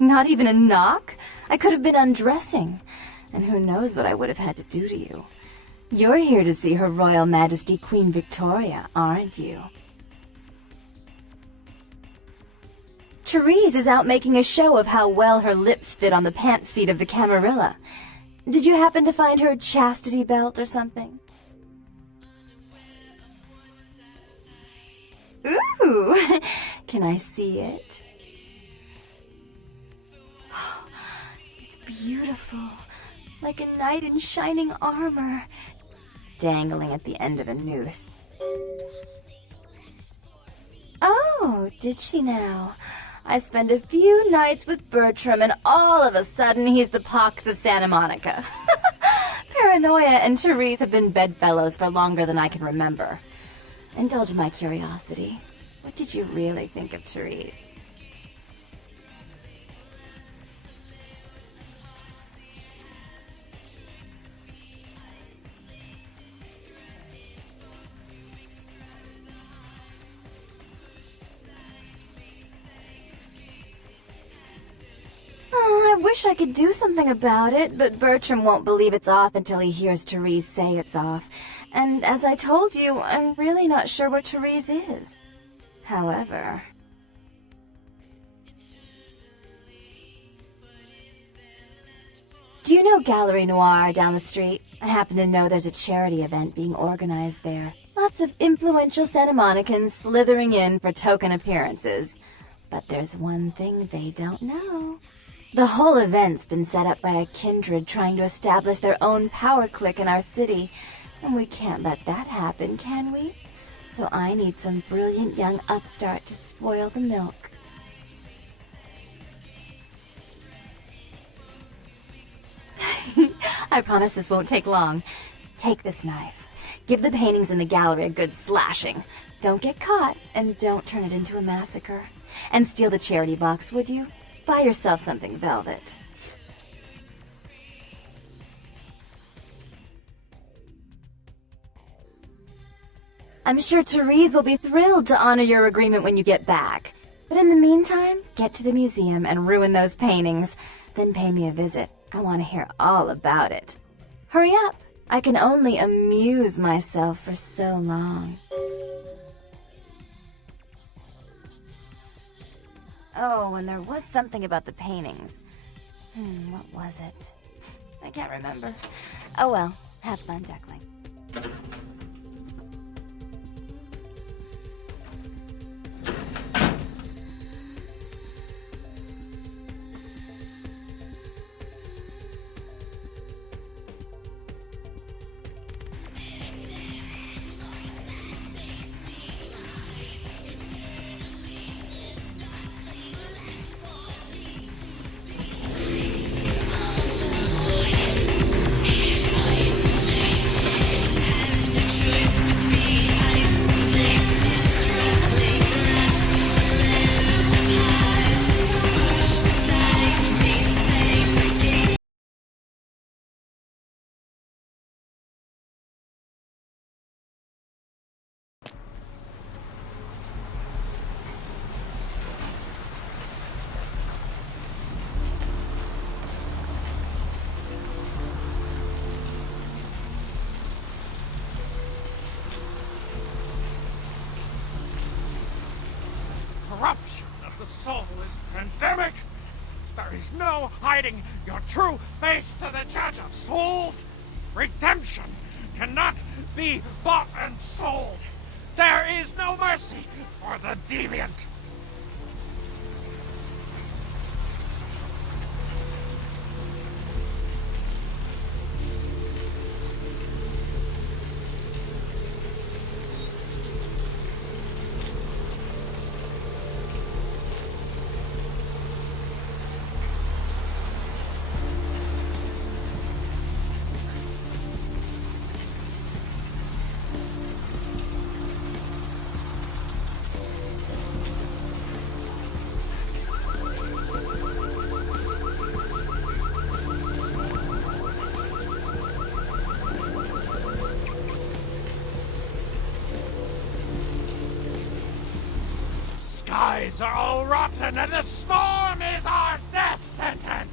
Not even a knock? I could have been undressing. And who knows what I would have had to do to you. You're here to see Her Royal Majesty Queen Victoria, aren't you? Therese is out making a show of how well her lips fit on the pants seat of the Camarilla. Did you happen to find her chastity belt or something? Ooh! Can I see it? It's beautiful, like a knight in shining armor, dangling at the end of a noose. Oh, did she now? I spend a few nights with Bertram, and all of a sudden he's the pox of Santa Monica. Paranoia and Therese have been bedfellows for longer than I can remember. Indulge my curiosity. What did you really think of Therese? I wish I could do something about it, but Bertram won't believe it's off until he hears Therese say it's off. And as I told you, I'm really not sure where Therese is. However... Do you know Gallery Noir down the street? I happen to know there's a charity event being organized there. Lots of influential Santa Monicans slithering in for token appearances. But there's one thing they don't know. The whole event's been set up by a kindred trying to establish their own power clique in our city, and we can't let that happen, can we? So I need some brilliant young upstart to spoil the milk. I promise this won't take long. Take this knife. Give the paintings in the gallery a good slashing. Don't get caught, and don't turn it into a massacre. And steal the charity box, would you? Buy yourself something velvet. I'm sure Therese will be thrilled to honor your agreement when you get back. But in the meantime, get to the museum and ruin those paintings. Then pay me a visit. I want to hear all about it. Hurry up! I can only amuse myself for so long. Oh, and there was something about the paintings. What was it? I can't remember. Oh well, have fun, Duckling. soul is pandemic. There is no hiding your true face to the judge of souls. Redemption cannot be bought and sold. There is no mercy for the deviant. Skies are all rotten and the storm is our death sentence!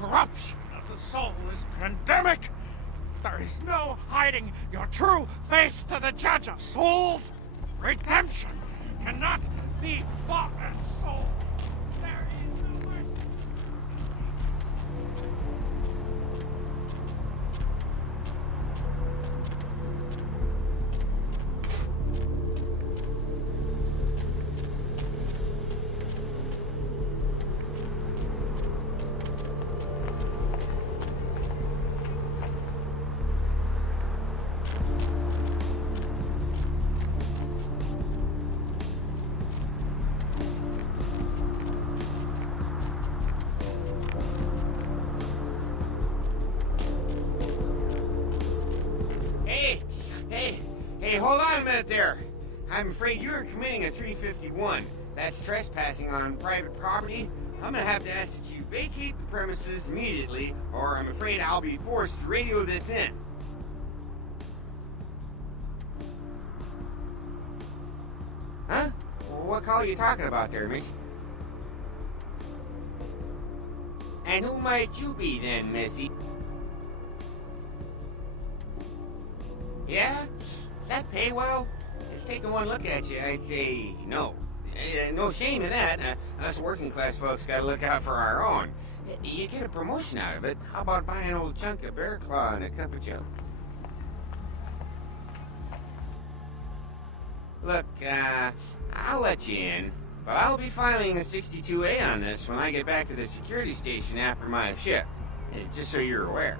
Corruption of the soul is pandemic. There is no hiding your true face to the judge of souls. Redemption cannot be bought and sold. There is no mercy. Hey, hold on a minute there. I'm afraid you're committing a 351. That's trespassing on private property. I'm gonna have to ask that you vacate the premises immediately, or I'm afraid I'll be forced to radio this in. call you talking about there, miss? And who might you be then, missy? Yeah? That pay well? If taking one look at you, I'd say no. No shame in that. Us working class folks gotta look out for our own. You get a promotion out of it. How about buying an old chunk of bear claw and a cup of joe? Look, I'll let you in, but I'll be filing a 62A on this when I get back to the security station after my shift. Just so you're aware.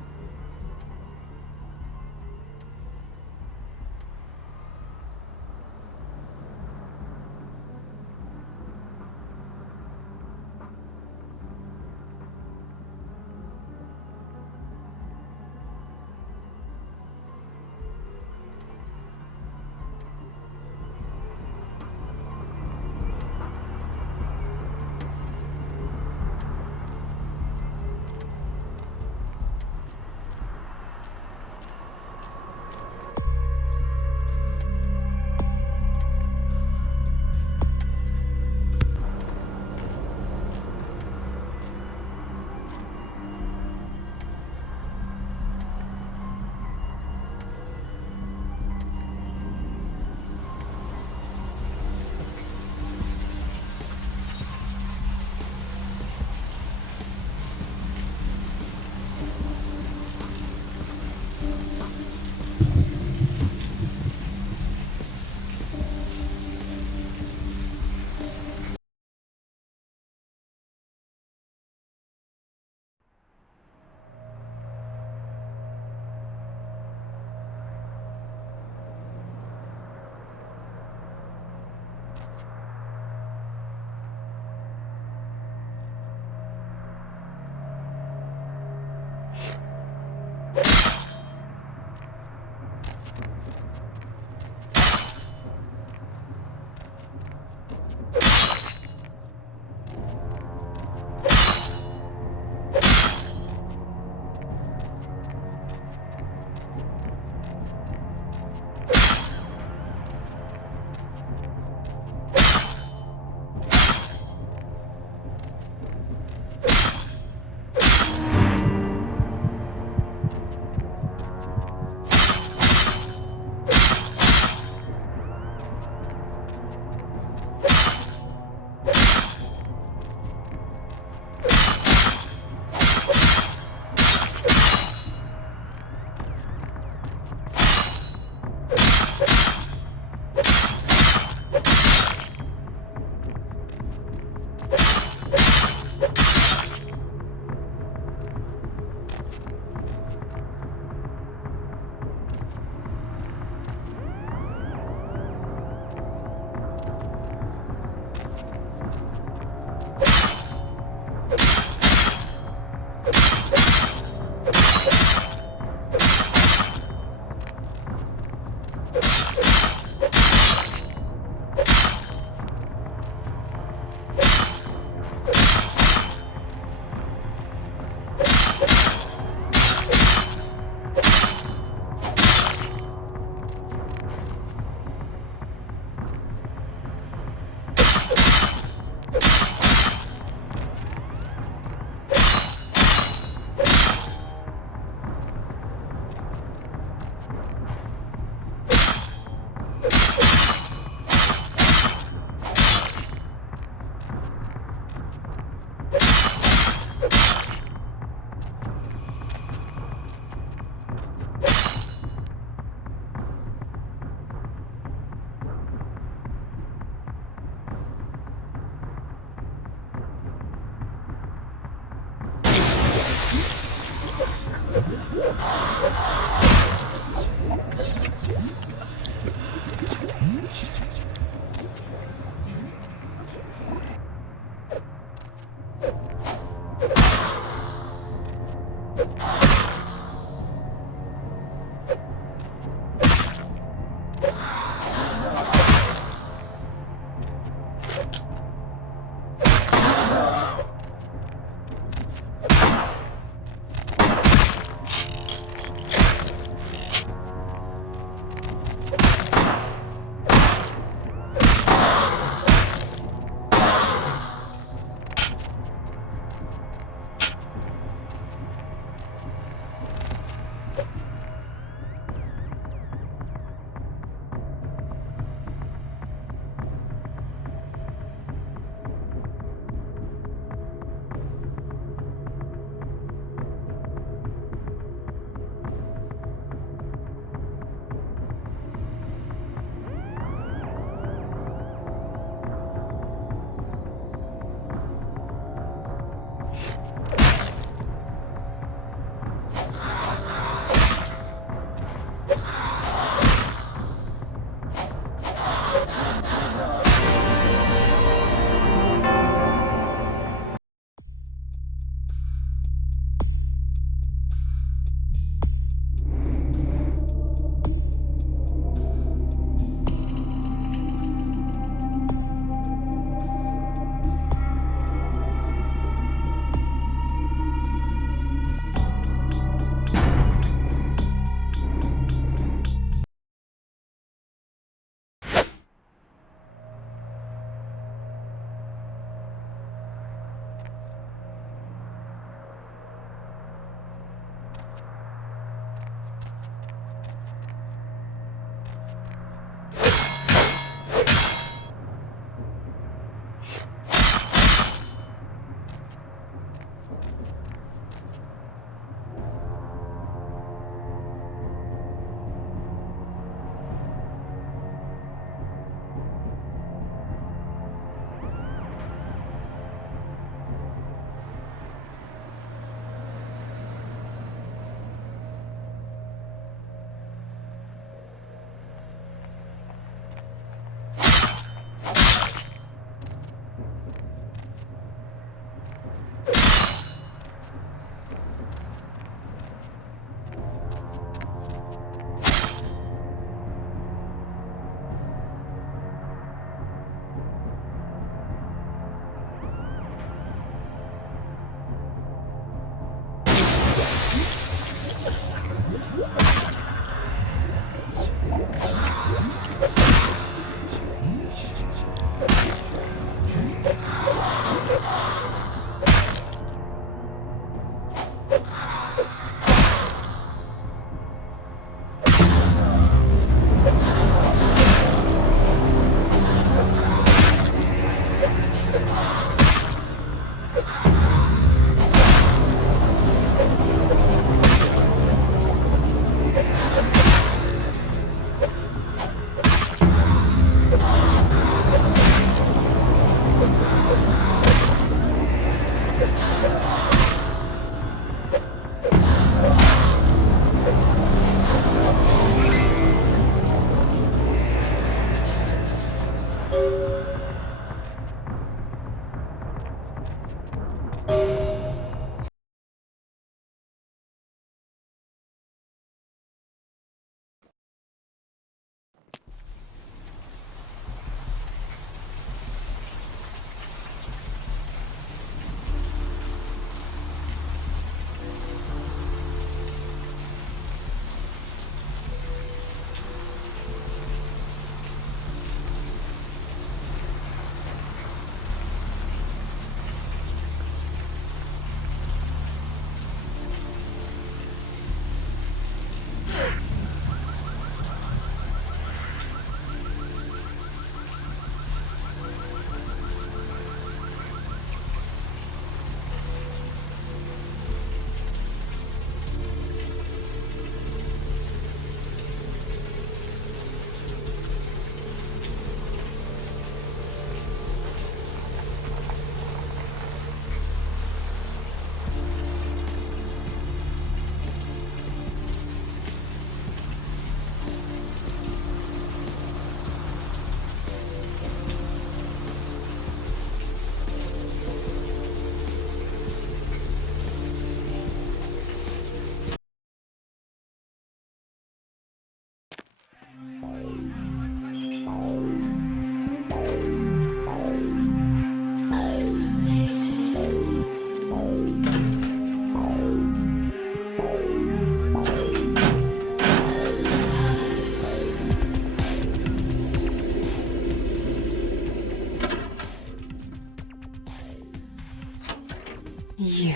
You.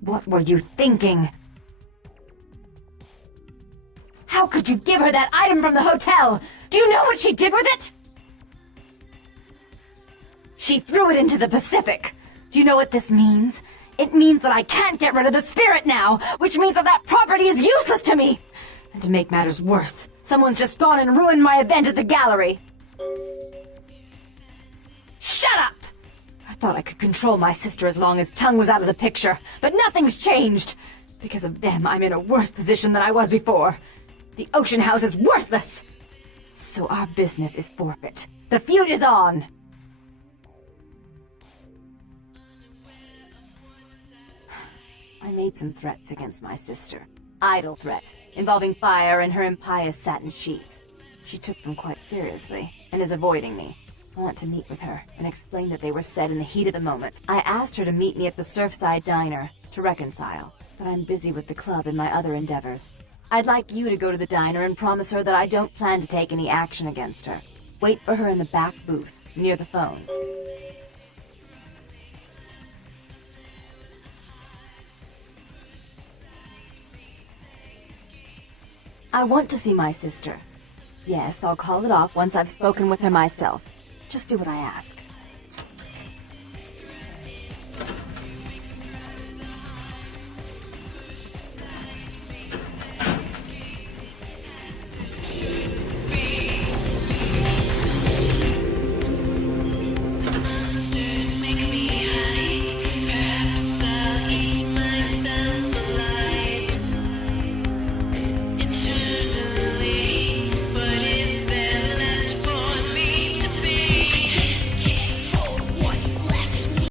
What were you thinking? How could you give her that item from the hotel? Do you know what she did with it? She threw it into the Pacific. Do you know what this means? It means that I can't get rid of the spirit now, which means that that property is useless to me. And to make matters worse, someone's just gone and ruined my event at the gallery. Shut up! I thought I could control my sister as long as Tongue was out of the picture, but nothing's changed. Because of them, I'm in a worse position than I was before. The Ocean House is worthless. So our business is forfeit. The feud is on. I made some threats against my sister. Idle threats, involving fire and her impious satin sheets. She took them quite seriously, and is avoiding me. I want to meet with her, and explain that they were said in the heat of the moment. I asked her to meet me at the Surfside Diner, to reconcile, but I'm busy with the club and my other endeavors. I'd like you to go to the diner and promise her that I don't plan to take any action against her. Wait for her in the back booth, near the phones. I want to see my sister. Yes, I'll call it off once I've spoken with her myself. Just do what I ask. Monsters make me hide. Perhaps I'll eat myself alive. Internally, what is there left for me to be? Can't get for what's left me.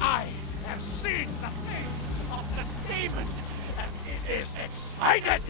I have seen the face of the demon, and it is excited.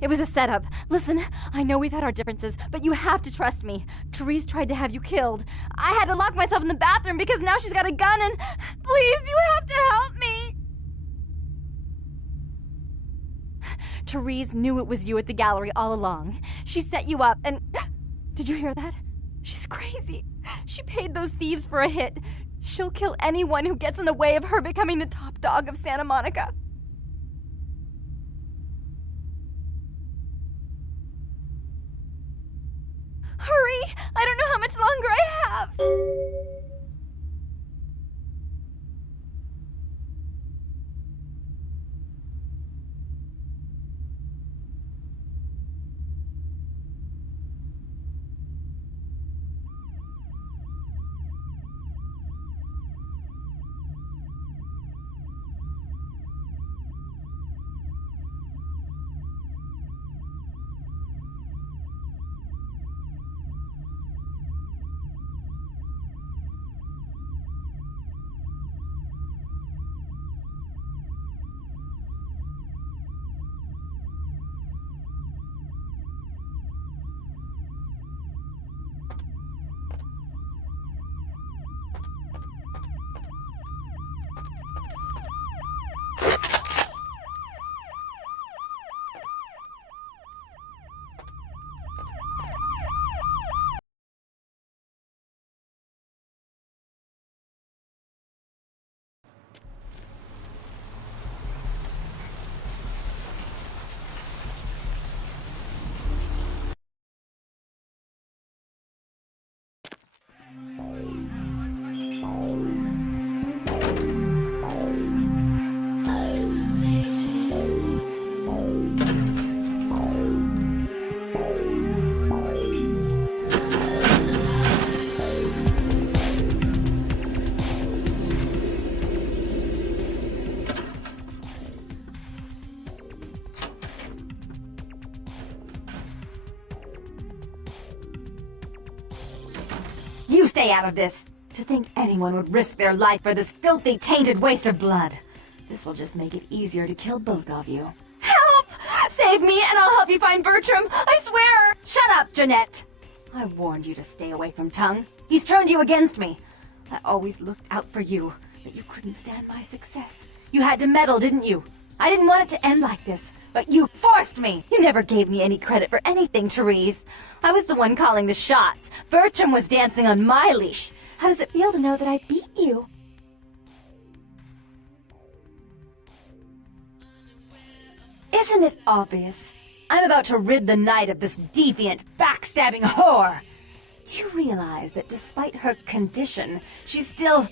It was a setup. Listen, I know we've had our differences, but you have to trust me. Therese tried to have you killed. I had to lock myself in the bathroom because now she's got a gun and... Please, you have to help me! Therese knew it was you at the gallery all along. She set you up and... Did you hear that? She's crazy. She paid those thieves for a hit. She'll kill anyone who gets in the way of her becoming the top dog of Santa Monica. Hurry! I don't know how much longer I have! You stay out of this! To think anyone would risk their life for this filthy, tainted waste of blood. This will just make it easier to kill both of you. Help! Save me and I'll help you find Bertram! I swear! Shut up, Jeanette! I warned you to stay away from Tongue. He's turned you against me. I always looked out for you, but you couldn't stand my success. You had to meddle, didn't you? I didn't want it to end like this, but you forced me! You never gave me any credit for anything, Therese. I was the one calling the shots. Bertram was dancing on my leash. How does it feel to know that I beat you? Isn't it obvious? I'm about to rid the night of this deviant, backstabbing whore. Do you realize that despite her condition, she still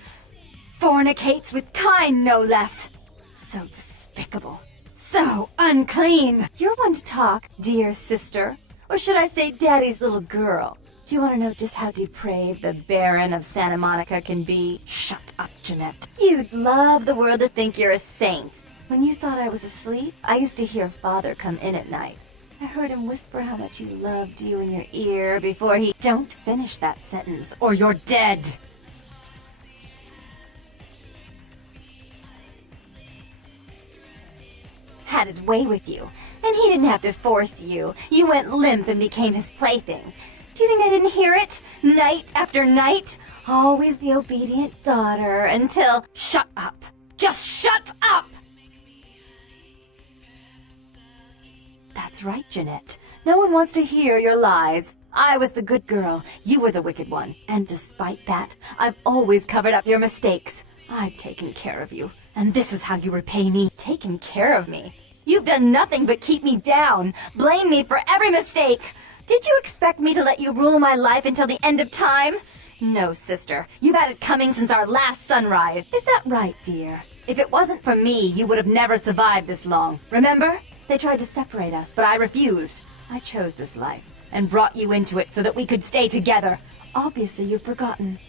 fornicates with kind, no less? So despicable. So unclean. You're one to talk, dear sister. Or should I say daddy's little girl? Do you want to know just how depraved the Baron of Santa Monica can be? Shut up, Jeanette. You'd love the world to think you're a saint. When you thought I was asleep, I used to hear Father come in at night. I heard him whisper how much he loved you in your ear before he... Don't finish that sentence, or you're dead! Had his way with you, and he didn't have to force you. You went limp and became his plaything. Do you think I didn't hear it? Night after night? Always the obedient daughter until... Shut up! Just shut up! That's right, Jeanette. No one wants to hear your lies. I was the good girl. You were the wicked one. And despite that, I've always covered up your mistakes. I've taken care of you. And this is how you repay me. Taken care of me. You've done nothing but keep me down. Blame me for every mistake. Did you expect me to let you rule my life until the end of time? No, sister. You've had it coming since our last sunrise. Is that right, dear? If it wasn't for me, you would have never survived this long. Remember? They tried to separate us, but I refused. I chose this life and brought you into it so that we could stay together. Obviously, you've forgotten.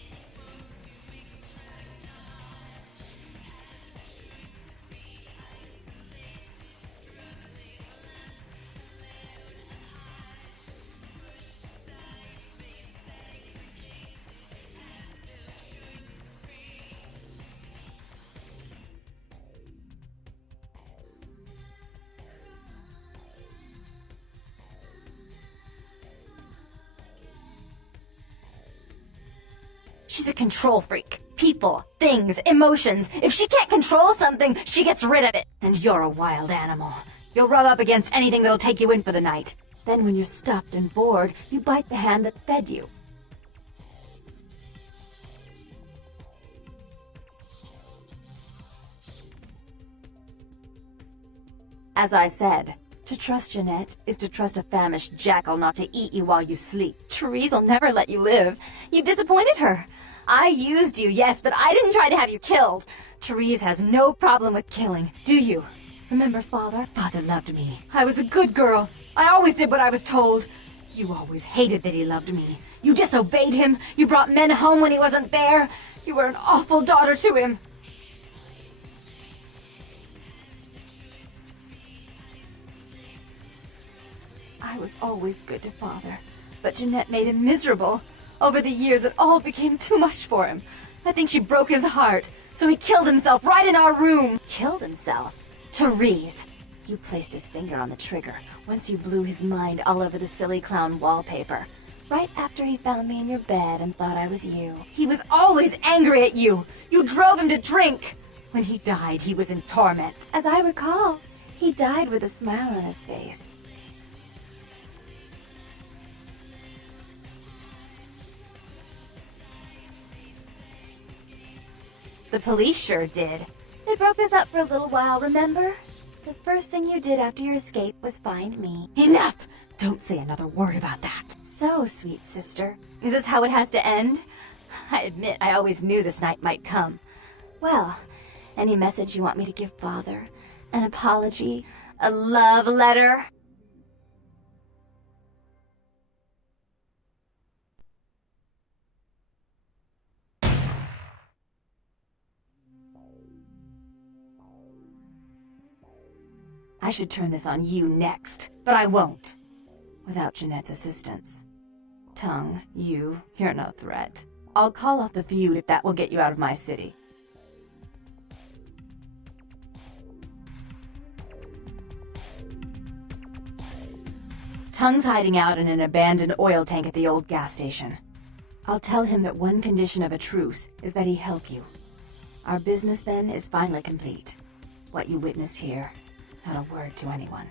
control freak. People, things, emotions. If she can't control something, she gets rid of it. And you're a wild animal. You'll rub up against anything that'll take you in for the night. Then when you're stuffed and bored, you bite the hand that fed you. As I said, to trust Jeanette is to trust a famished jackal not to eat you while you sleep. Therese'll never let you live. You disappointed her. I used you, yes, but I didn't try to have you killed. Therese has no problem with killing, do you? Remember Father? Father loved me. I was a good girl. I always did what I was told. You always hated that he loved me. You disobeyed him. You brought men home when he wasn't there. You were an awful daughter to him. I was always good to Father, but Jeanette made him miserable. Over the years, it all became too much for him. I think she broke his heart, so he killed himself right in our room. Killed himself? Therese! You placed his finger on the trigger once you blew his mind all over the silly clown wallpaper. Right after he found me in your bed and thought I was you. He was always angry at you. You drove him to drink. When he died, he was in torment. As I recall, he died with a smile on his face. The police sure did. They broke us up for a little while, remember? The first thing you did after your escape was find me. Enough! Don't say another word about that. So, sweet sister, is this how it has to end? I admit I always knew this night might come. Well, any message you want me to give Father? An apology? A love letter? I should turn this on you next, but I won't. Without Jeanette's assistance. Tongue, you're no threat. I'll call off the feud if that will get you out of my city. Tongue's hiding out in an abandoned oil tank at the old gas station. I'll tell him that one condition of a truce is that he help you. Our business then is finally complete. What you witnessed here, not a word to anyone.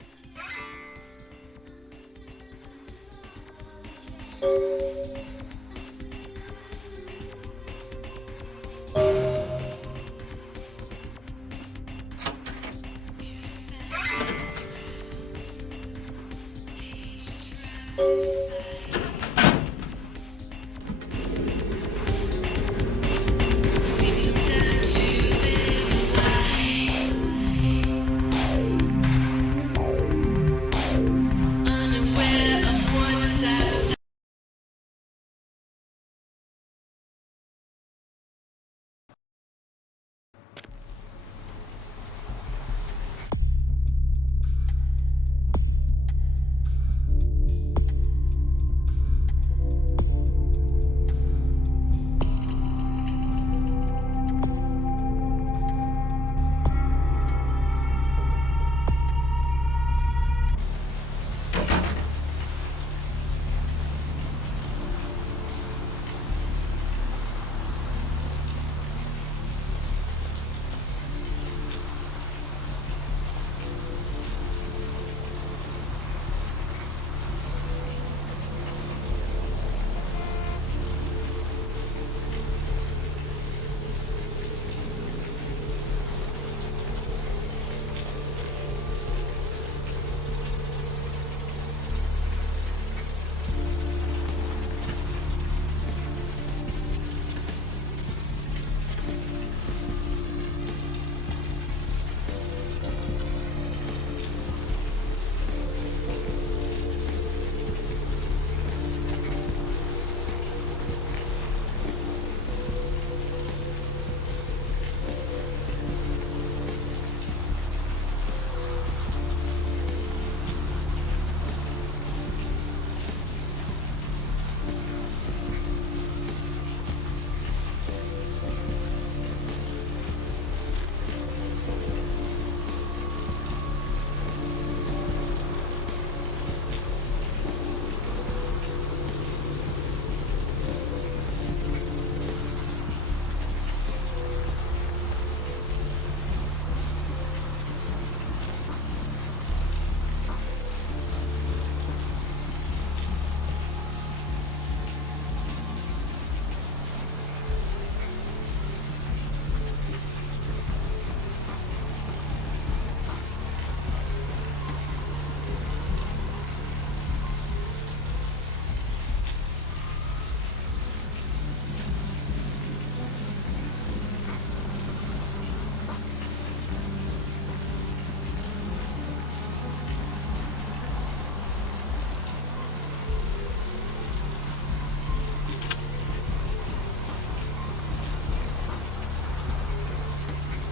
Seems I'm time to live wide, unaware of what's outside.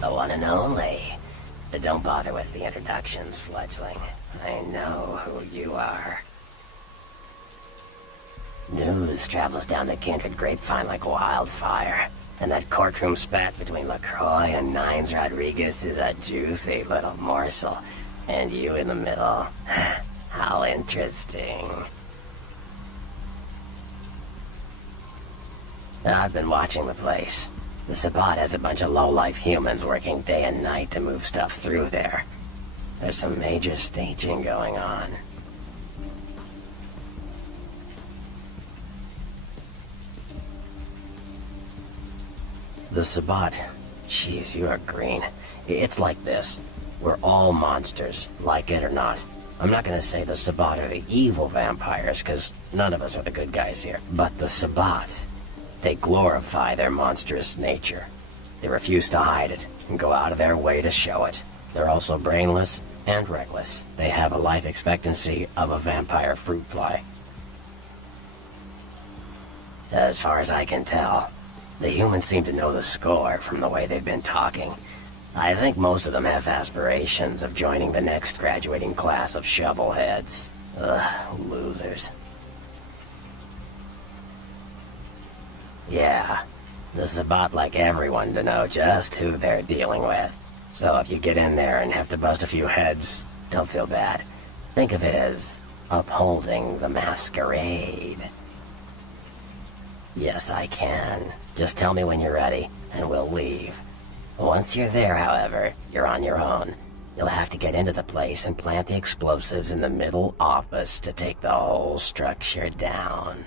The one and only. But don't bother with the introductions, fledgling. I know who you are. News travels down the kindred grapevine like wildfire. And that courtroom spat between LaCroix and Nines Rodriguez is a juicy little morsel. And you in the middle. How interesting. I've been watching the place. The Sabbat has a bunch of low-life humans working day and night to move stuff through there. There's some major staging going on. The Sabbat. Jeez, you are green. It's like this. We're all monsters, like it or not. I'm not gonna say the Sabbat are the evil vampires, because none of us are the good guys here. But the Sabbat, they glorify their monstrous nature. They refuse to hide it, and go out of their way to show it. They're also brainless and reckless. They have a life expectancy of a vampire fruit fly. As far as I can tell, the humans seem to know the score from the way they've been talking. I think most of them have aspirations of joining the next graduating class of shovelheads. Ugh, losers. Yeah, the Sabbat like everyone to know just who they're dealing with. So if you get in there and have to bust a few heads, don't feel bad. Think of it as upholding the masquerade. Yes, I can. Just tell me when you're ready, and we'll leave. Once you're there, however, you're on your own. You'll have to get into the place and plant the explosives in the middle office to take the whole structure down.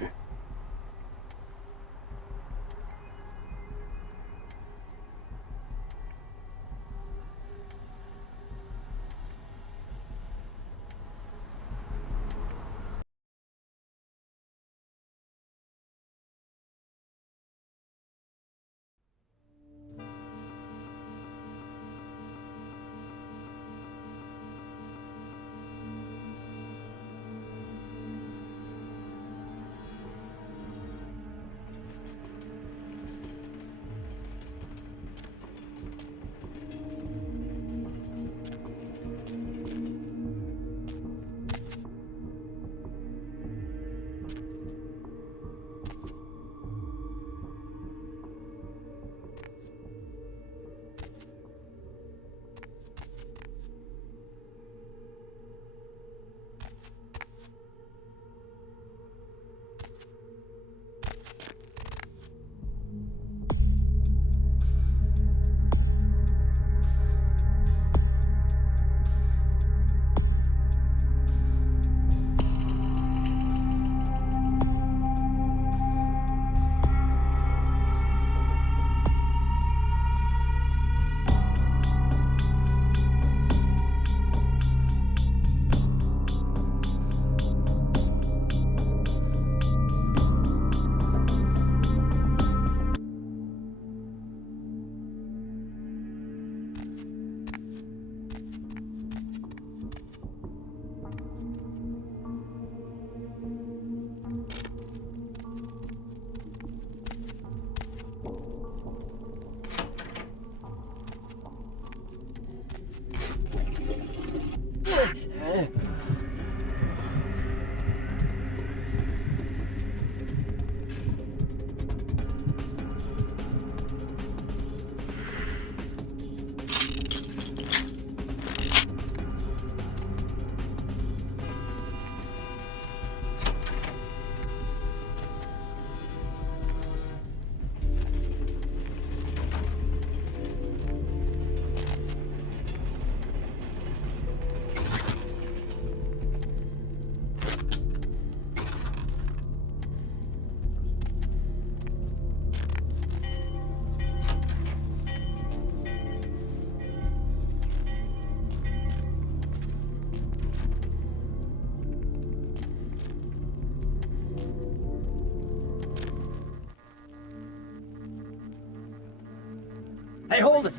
Hey, hold it!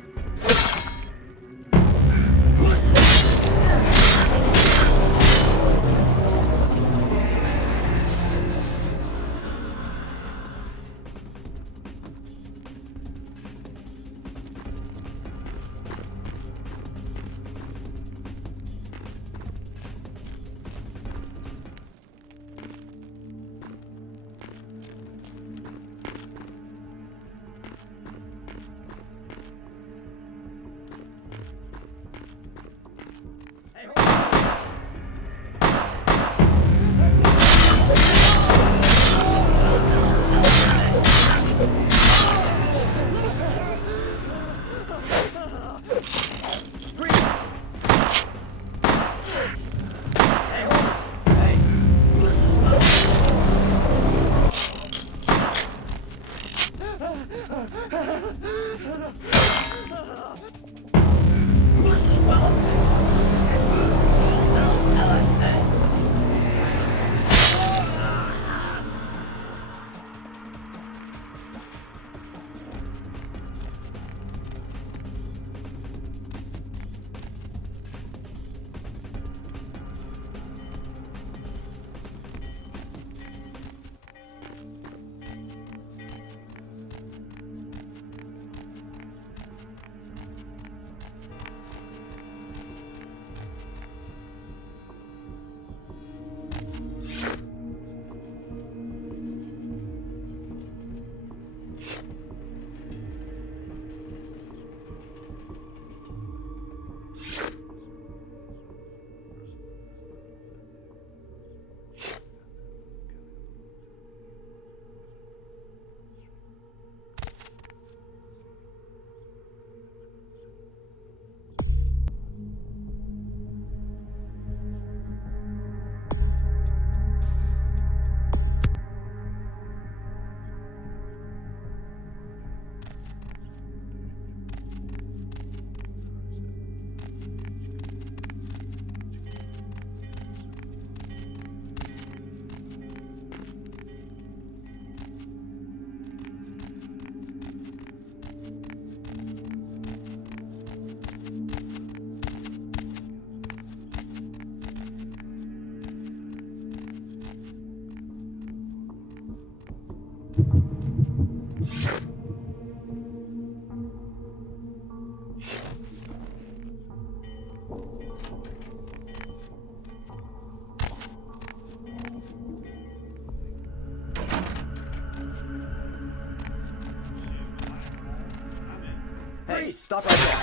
Stop right there.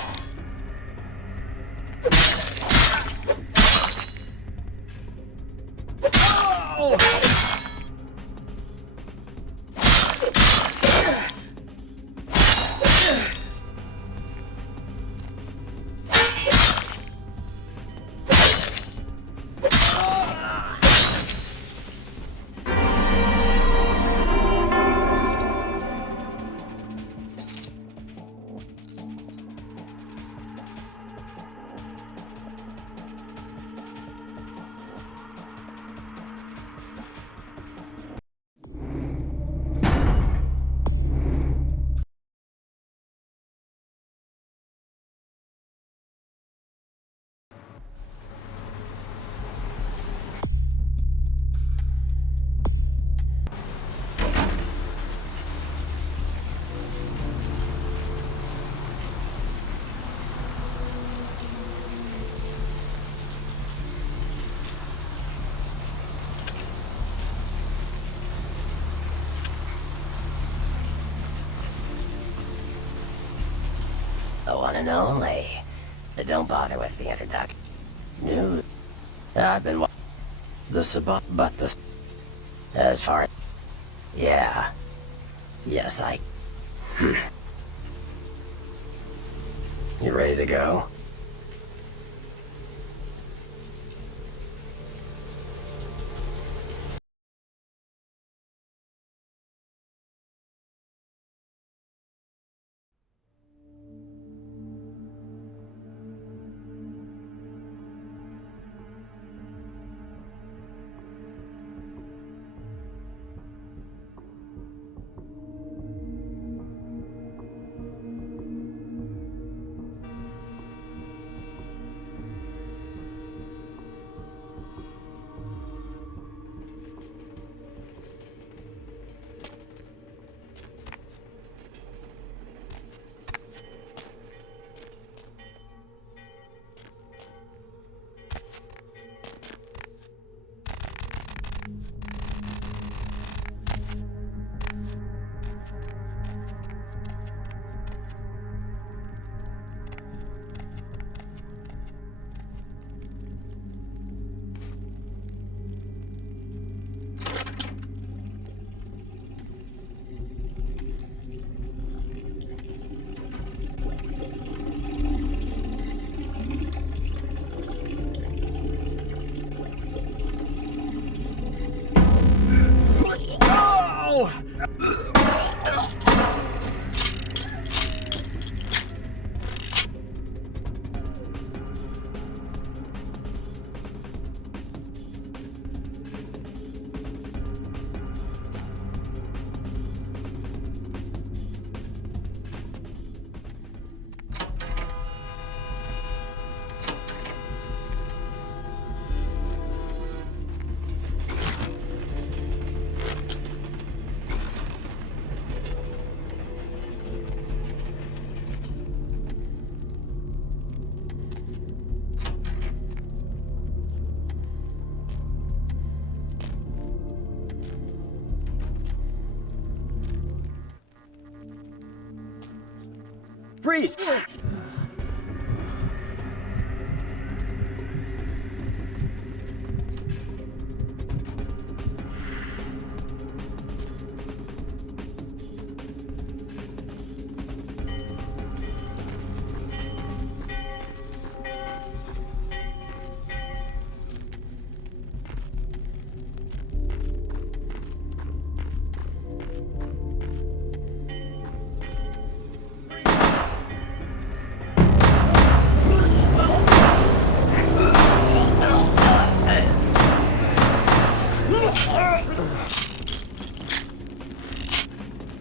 The one and only. Don't bother with the introduction. New. I've been the Sabat, but the. As far. Yeah. Yes, I. You ready to go? Freeze!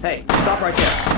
Hey, stop right there.